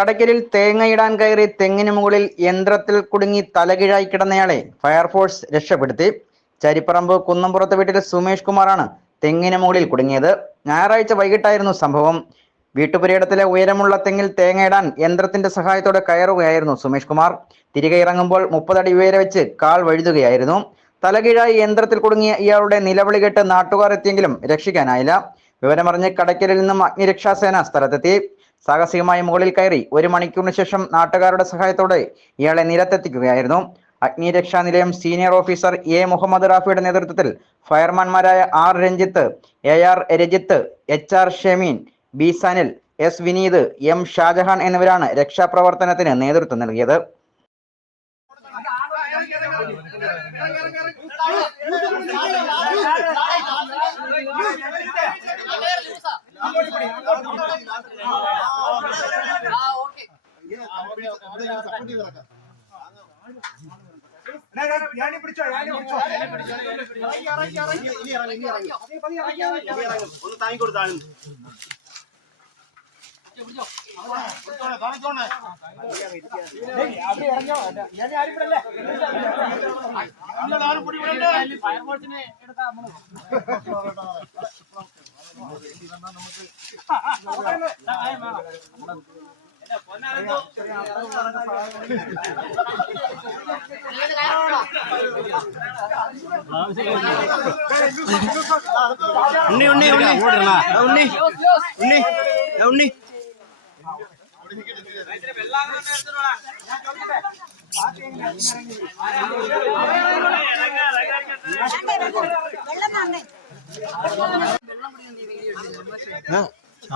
കടയ്ക്കലിൽ തേങ്ങയിടാൻ കയറി തെങ്ങിന് മുകളിൽ യന്ത്രത്തിൽ കുടുങ്ങി തലകീഴായി കിടന്നയാളെ ഫയർഫോഴ്സ് രക്ഷപ്പെടുത്തി. ചരിപ്പറമ്പ് കുന്നംപുറത്ത് വീട്ടിൽ സുമേഷ് കുമാറാണ് തെങ്ങിന് മുകളിൽ കുടുങ്ങിയത്. ഞായറാഴ്ച വൈകിട്ടായിരുന്നു സംഭവം. വീട്ടുപുരയിടത്തിലെ ഉയരമുള്ള തെങ്ങിൽ തേങ്ങയിടാൻ യന്ത്രത്തിന്റെ സഹായത്തോടെ കയറുകയായിരുന്നു സുമേഷ് കുമാർ. തിരികെ ഇറങ്ങുമ്പോൾ 30 അടി ഉയരെ വെച്ച് കാൽ വഴുതുകയായിരുന്നു. തലകീഴായി യന്ത്രത്തിൽ കുടുങ്ങിയ ഇയാളുടെ നിലവിളി കേട്ട് നാട്ടുകാർ എത്തിയെങ്കിലും രക്ഷിക്കാനായില്ല. വിവരമറിഞ്ഞ് കടയ്ക്കലിൽ നിന്നും അഗ്നിരക്ഷാസേന സ്ഥലത്തെത്തി. സാഹസികമായി മുകളിൽ കയറി 1 മണിക്കൂറിന് ശേഷം നാട്ടുകാരുടെ സഹായത്തോടെ ഇയാളെ നിലത്തെത്തിക്കുകയായിരുന്നു. അഗ്നിരക്ഷാ നിലയം സീനിയർ ഓഫീസർ എ മുഹമ്മദ് റാഫിയുടെ നേതൃത്വത്തിൽ ഫയർമാൻമാരായ R Ranjith, AR Rajith, HR Shameen, B Sanil, S Vineeth, M Shajahan എന്നിവരാണ് രക്ഷാപ്രവർത്തനത്തിന് നേതൃത്വം നൽകിയത്.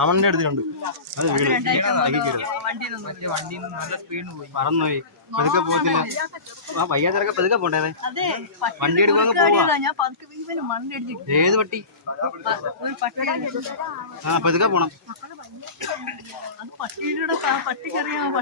അവന്റെ അടുത്തുണ്ട് അത് പറന്നുപോയി. പതുക്കെ പോകത്തില്ല. വയ്യാതിറക്കെ പതുക്കെ പോണ്ടേ. വണ്ടി എടുക്കുവാങ്ങ പോവാ. ഏത് പട്ടി? പതുക്കെ പോണം. പട്ടിക്കറിയാം.